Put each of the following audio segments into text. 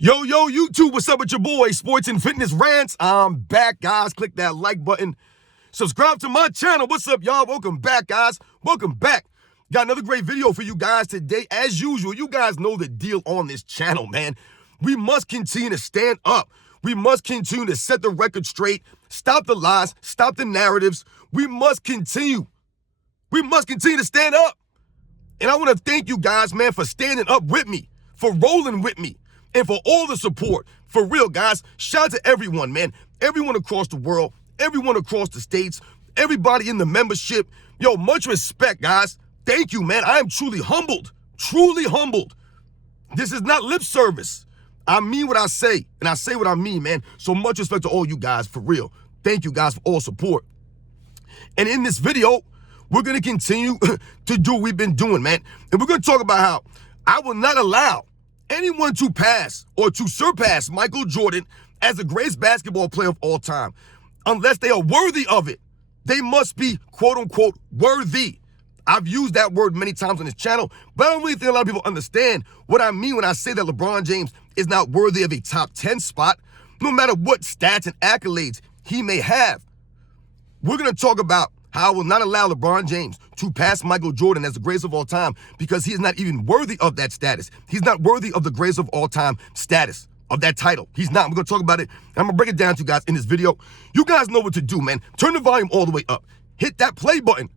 Yo, YouTube, what's up with your boy, Sports and Fitness Rants? I'm back, guys. Click that like button. Subscribe to my channel. What's up, y'all? Welcome back, guys. Welcome back. Got another great video for you guys today. As usual, you guys know the deal on this channel, man. We must continue to stand up. We must continue to set the record straight. Stop the lies. Stop the narratives. We must continue. We must continue to stand up. And I want to thank you guys, man, for standing up with me, for rolling with me, and for all the support. For real, guys. Shout out to everyone, man. Everyone across the world, everyone across the states, everybody in the membership. Yo, much respect, guys. Thank you, man. I am truly humbled. Truly humbled. This is not lip service. I mean what I say, and I say what I mean, man. So much respect to all you guys, for real. Thank you guys for all support. And in this video, we're going to continue to do what we've been doing, man. And we're going to talk about how I will not allow anyone to pass or to surpass Michael Jordan as the greatest basketball player of all time unless they are worthy of it. They must be, quote unquote, worthy. I've used that word many times on this channel, but I don't really think a lot of people understand what I mean when I say that LeBron James is not worthy of a top 10 spot, no matter what stats and accolades he may have. We're going to talk about how I will not allow LeBron James to pass Michael Jordan as the greatest of all time because he is not even worthy of that status. He's not worthy of the greatest of all time status, of that title. He's not. We're going to talk about it. I'm going to break it down to you guys in this video. You guys know what to do, man. Turn the volume all the way up. Hit that play button.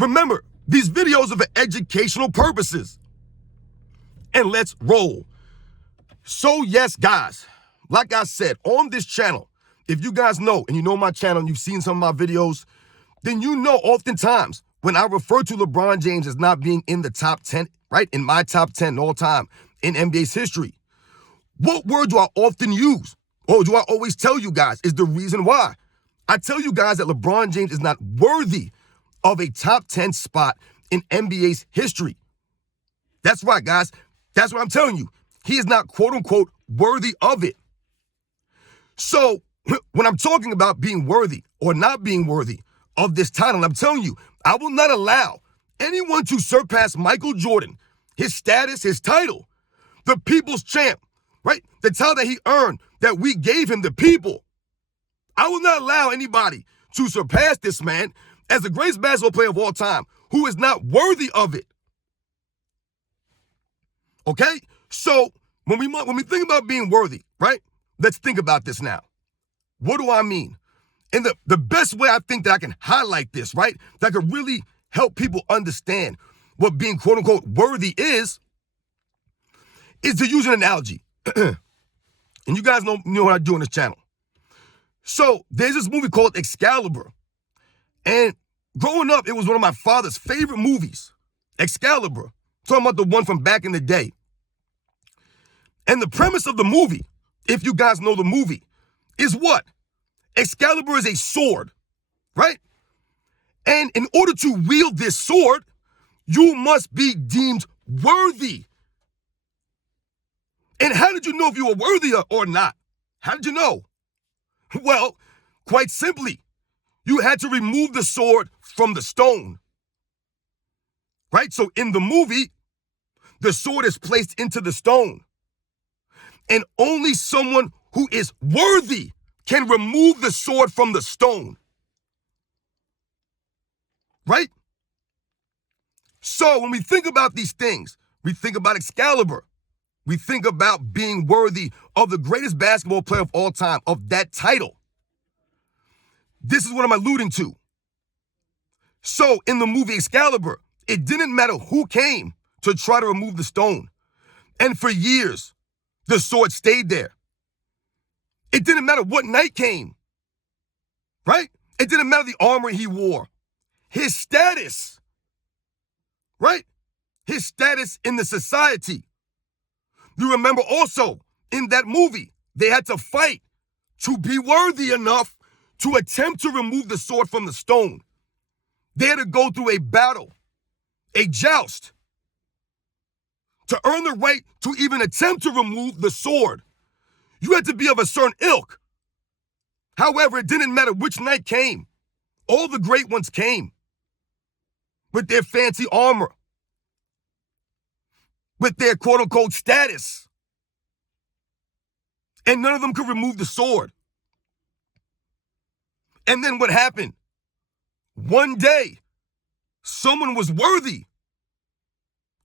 Remember, these videos are for educational purposes. And let's roll. So yes, guys, like I said, on this channel, if you guys know, and you know my channel and you've seen some of my videos, then you know oftentimes when I refer to LeBron James as not being in the top 10, right, in my top 10 all time in NBA's history, what word do I often use, or do I always tell you guys is the reason why? I tell you guys that LeBron James is not worthy of a top 10 spot in NBA's history. That's right, guys. That's what I'm telling you. He is not, quote unquote, worthy of it. So when I'm talking about being worthy or not being worthy of this title, I'm telling you, I will not allow anyone to surpass Michael Jordan, his status, his title, the people's champ, right? The title that he earned, that we gave him, the people. I will not allow anybody to surpass this man as the greatest basketball player of all time who is not worthy of it. Okay? So when we think about being worthy, right? Let's think about this now. What do I mean? And the best way I think that I can highlight this, right, that could really help people understand what being, quote unquote, worthy is to use an analogy. And you guys know what I do on this channel. So there's this movie called Excalibur. And growing up, it was one of my father's favorite movies, Excalibur. Talking about the one from back in the day. And the premise of the movie, if you guys know the movie, is what? Excalibur is a sword, right? And in order to wield this sword, you must be deemed worthy. And how did you know if you were worthy or not? How did you know? Well, quite simply, you had to remove the sword from the stone, right? So in the movie, the sword is placed into the stone. And only someone who is worthy can remove the sword from the stone. Right? So when we think about these things, we think about Excalibur. We think about being worthy of the greatest basketball player of all time, of that title. This is what I'm alluding to. So in the movie Excalibur, it didn't matter who came to try to remove the stone. And for years, the sword stayed there. It didn't matter what night came, right? It didn't matter the armor he wore, his status, right? His status in the society. You remember also in that movie, they had to fight to be worthy enough to attempt to remove the sword from the stone. They had to go through a battle, a joust, to earn the right to even attempt to remove the sword. You had to be of a certain ilk. However, it didn't matter which night came. All the great ones came with their fancy armor, with their quote-unquote status. and none of them could remove the sword. And then what happened? One day, someone was worthy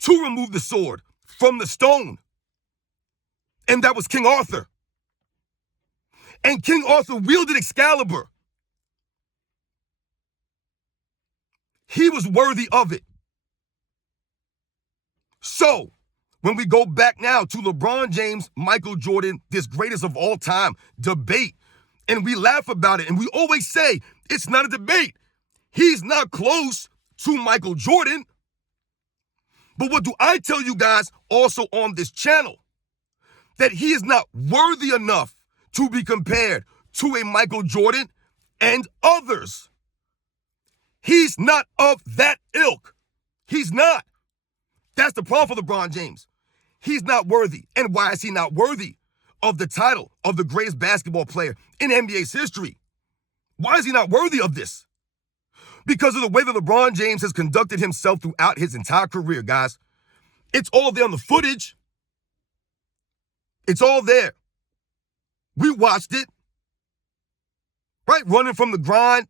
to remove the sword from the stone, and that was King Arthur. And King Arthur wielded Excalibur. He was worthy of it. So, when we go back now to LeBron James, Michael Jordan, this greatest of all time debate, and we laugh about it, and we always say it's not a debate. He's not close to Michael Jordan. But what do I tell you guys also on this channel? That he is not worthy enough to be compared to a Michael Jordan and others. He's not of that ilk. He's not. That's the problem for LeBron James. He's not worthy. And why is he not worthy of the title of the greatest basketball player in NBA's history? Why is he not worthy of this? Because of the way that LeBron James has conducted himself throughout his entire career, guys. It's all there on the footage. It's all there. We watched it. Right? Running from the grind,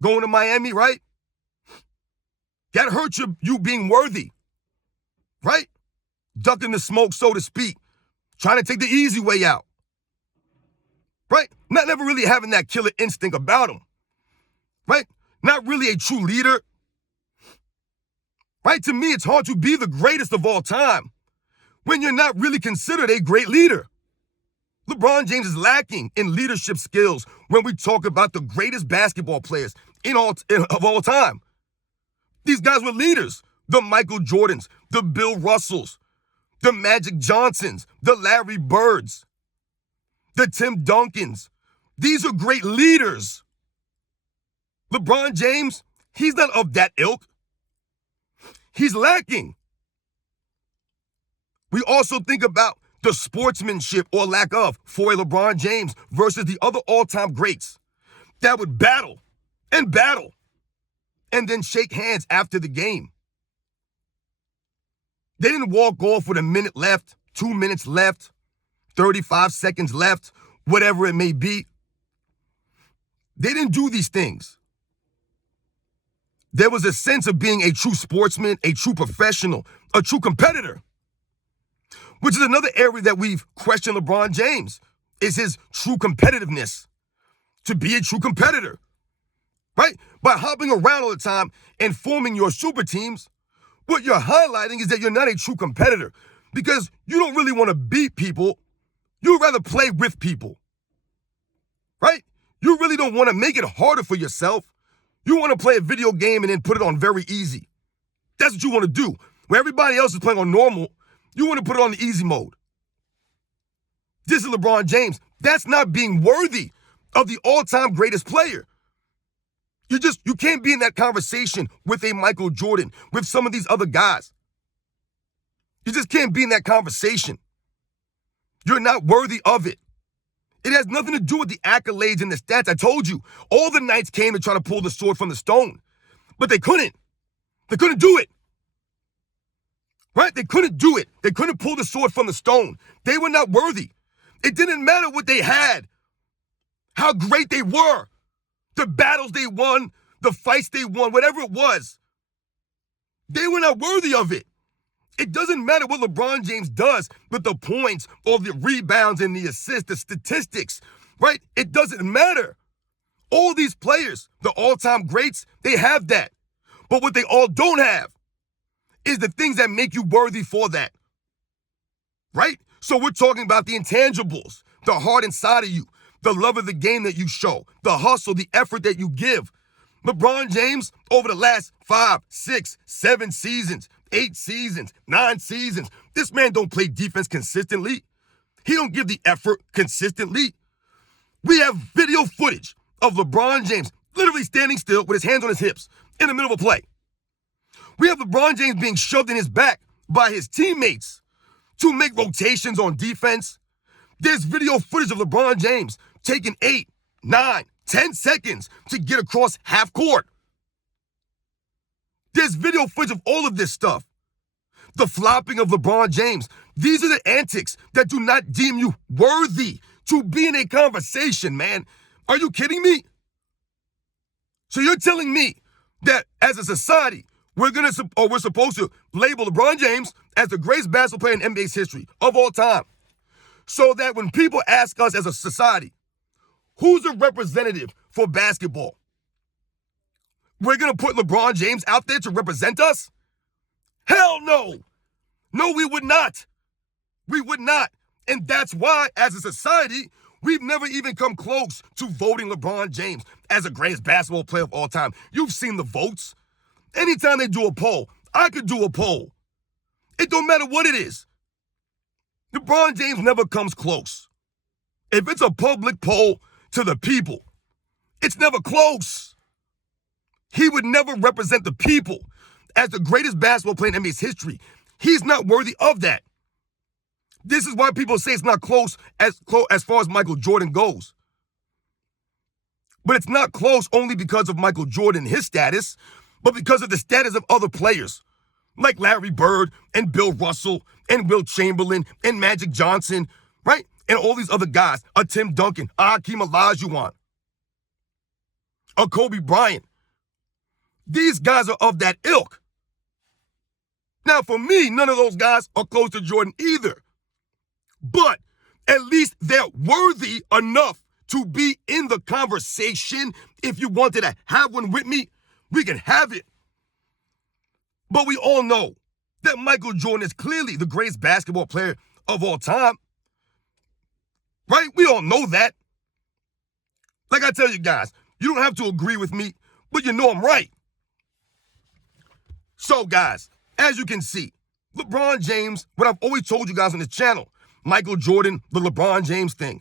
going to Miami, right? That hurts you being worthy. Right? Ducking the smoke, so to speak. Trying to take the easy way out. Right? Not never really having that killer instinct about him. Right? Not really a true leader. Right? To me, it's hard to be the greatest of all time when you're not really considered a great leader. LeBron James is lacking in leadership skills when we talk about the greatest basketball players of all time. These guys were leaders. The Michael Jordans, the Bill Russells, the Magic Johnsons, the Larry Birds, the Tim Duncans. These are great leaders. LeBron James, he's not of that ilk. He's lacking. We also think about the sportsmanship or lack of for a LeBron James versus the other all-time greats that would battle and then shake hands after the game. They didn't walk off with a minute left, 2 minutes left, 35 seconds left, whatever it may be. They didn't do these things. There was a sense of being a true sportsman, a true professional, a true competitor, which is another area that we've questioned LeBron James, is his true competitiveness, to be a true competitor, right? By hopping around all the time and forming your super teams, what you're highlighting is that you're not a true competitor because you don't really want to beat people. You'd rather play with people, right? You really don't want to make it harder for yourself. You want to play a video game and then put it on very easy. That's what you want to do. Where everybody else is playing on normal, you want to put it on the easy mode. This is LeBron James. That's not being worthy of the all-time greatest player. You can't be in that conversation with a Michael Jordan, with some of these other guys. You just can't be in that conversation. You're not worthy of it. It has nothing to do with the accolades and the stats. I told you, all the knights came to try to pull the sword from the stone, but they couldn't. They couldn't do it. Right? They couldn't do it. They couldn't pull the sword from the stone. They were not worthy. It didn't matter what they had, how great they were, the battles they won, the fights they won, whatever it was. They were not worthy of it. It doesn't matter what LeBron James does with the points or the rebounds and the assists, the statistics, right? It doesn't matter. All these players, the all-time greats, they have that. But what they all don't have is the things that make you worthy for that, right? So we're talking about the intangibles, the heart inside of you, the love of the game that you show, the hustle, the effort that you give. LeBron James, over the last 5, 6, 7 seasons, 8 seasons, 9 seasons, this man don't play defense consistently. He don't give the effort consistently. We have video footage of LeBron James literally standing still with his hands on his hips in the middle of a play. We have LeBron James being shoved in his back by his teammates to make rotations on defense. There's video footage of LeBron James taking 8, 9, 10 seconds to get across half court. There's video footage of all of this stuff. The flopping of LeBron James. These are the antics that do not deem you worthy to be in a conversation, man. Are you kidding me? So you're telling me that as a society, we're supposed to label LeBron James as the greatest basketball player in NBA's history of all time. So that when people ask us as a society, who's a representative for basketball? We're going to put LeBron James out there to represent us? Hell no. No, we would not. We would not. And that's why, as a society, we've never even come close to voting LeBron James as the greatest basketball player of all time. You've seen the votes. Anytime they do a poll, I could do a poll. It don't matter what it is. LeBron James never comes close. If it's a public poll to the people, it's never close. He would never represent the people as the greatest basketball player in NBA's history. He's not worthy of that. This is why people say it's not close as far as Michael Jordan goes. But it's not close only because of Michael Jordan, his status, but because of the status of other players like Larry Bird and Bill Russell and Will Chamberlain and Magic Johnson, right? And all these other guys, a Tim Duncan, a Hakeem Olajuwon, a Kobe Bryant. These guys are of that ilk. Now, for me, none of those guys are close to Jordan either. But at least they're worthy enough to be in the conversation. If you wanted to have one with me, we can have it. But we all know that Michael Jordan is clearly the greatest basketball player of all time. Right? We all know that. Like I tell you guys, you don't have to agree with me, but you know I'm right. So, guys, as you can see, LeBron James, what I've always told you guys on this channel, Michael Jordan, the LeBron James thing.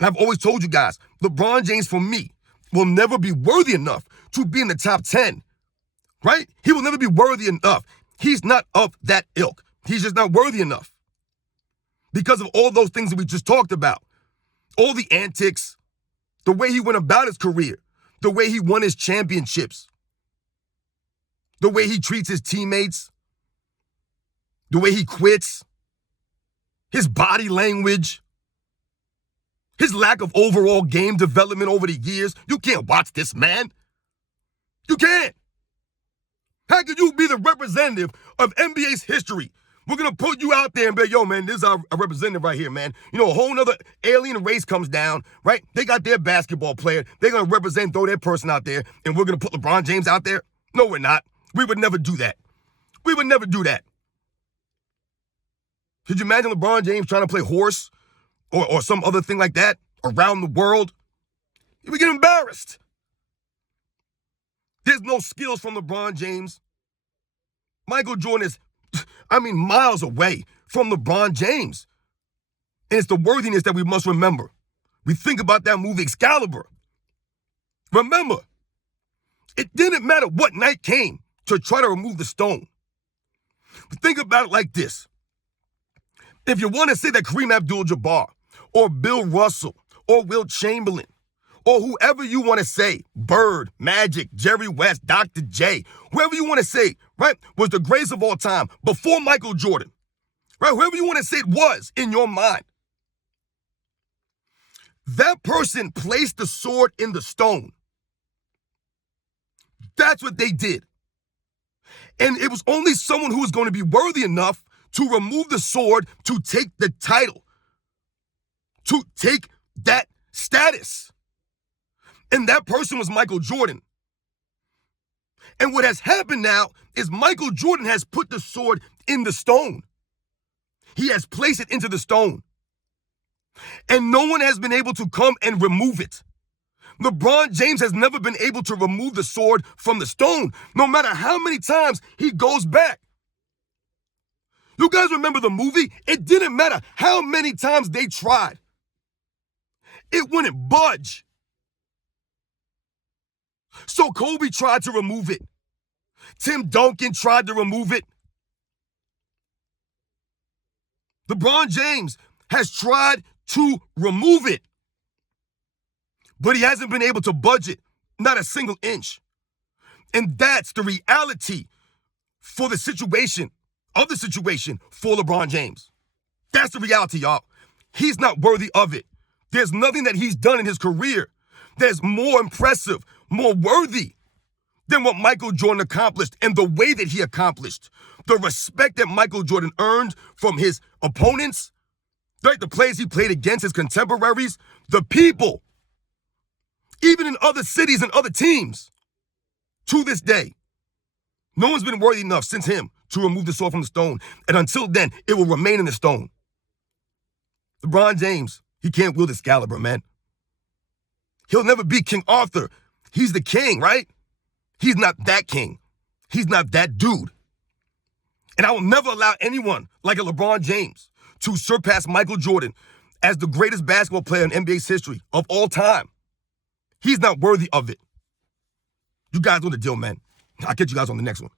And I've always told you guys, LeBron James, for me, will never be worthy enough to be in the top 10, right? He will never be worthy enough. He's not of that ilk. He's just not worthy enough because of all those things that we just talked about. All the antics, the way he went about his career, the way he won his championships, the way he treats his teammates, the way he quits, his body language, his lack of overall game development over the years. You can't watch this man. You can't. How could you be the representative of NBA's history? We're going to put you out there and be like, yo, man, this is our representative right here, man. You know, a whole nother alien race comes down, right? They got their basketball player. They're going to represent, throw their person out there, and we're going to put LeBron James out there? No, we're not. We would never do that. We would never do that. Could you imagine LeBron James trying to play horse or some other thing like that around the world? He would get embarrassed. There's no skills from LeBron James. Michael Jordan is, miles away from LeBron James. And it's the worthiness that we must remember. We think about that movie Excalibur. Remember, it didn't matter what night came to try to remove the stone. But think about it like this. If you want to say that Kareem Abdul-Jabbar or Bill Russell or Will Chamberlain or whoever you want to say, Bird, Magic, Jerry West, Dr. J, whoever you want to say, right, was the greatest of all time before Michael Jordan, right, whoever you want to say it was in your mind, that person placed the sword in the stone. That's what they did. And it was only someone who was going to be worthy enough to remove the sword, to take the title, to take that status. And that person was Michael Jordan. And what has happened now is Michael Jordan has put the sword in the stone. He has placed it into the stone. And no one has been able to come and remove it. LeBron James has never been able to remove the sword from the stone, no matter how many times he goes back. You guys remember the movie? It didn't matter how many times they tried. It wouldn't budge. So Kobe tried to remove it. Tim Duncan tried to remove it. LeBron James has tried to remove it. But he hasn't been able to budge it, not a single inch. And that's the reality for the situation for LeBron James. That's the reality, y'all. He's not worthy of it. There's nothing that he's done in his career that is more impressive, more worthy than what Michael Jordan accomplished and the way that he accomplished. The respect that Michael Jordan earned from his opponents, right? The players he played against, his contemporaries, the people, even in other cities and other teams. To this day, no one's been worthy enough since him to remove the sword from the stone. And until then, it will remain in the stone. LeBron James, he can't wield Excalibur, man. He'll never be King Arthur. He's the king, right? He's not that king. He's not that dude. And I will never allow anyone like a LeBron James to surpass Michael Jordan as the greatest basketball player in NBA's history of all time. He's not worthy of it. You guys know the deal, man. I'll catch you guys on the next one.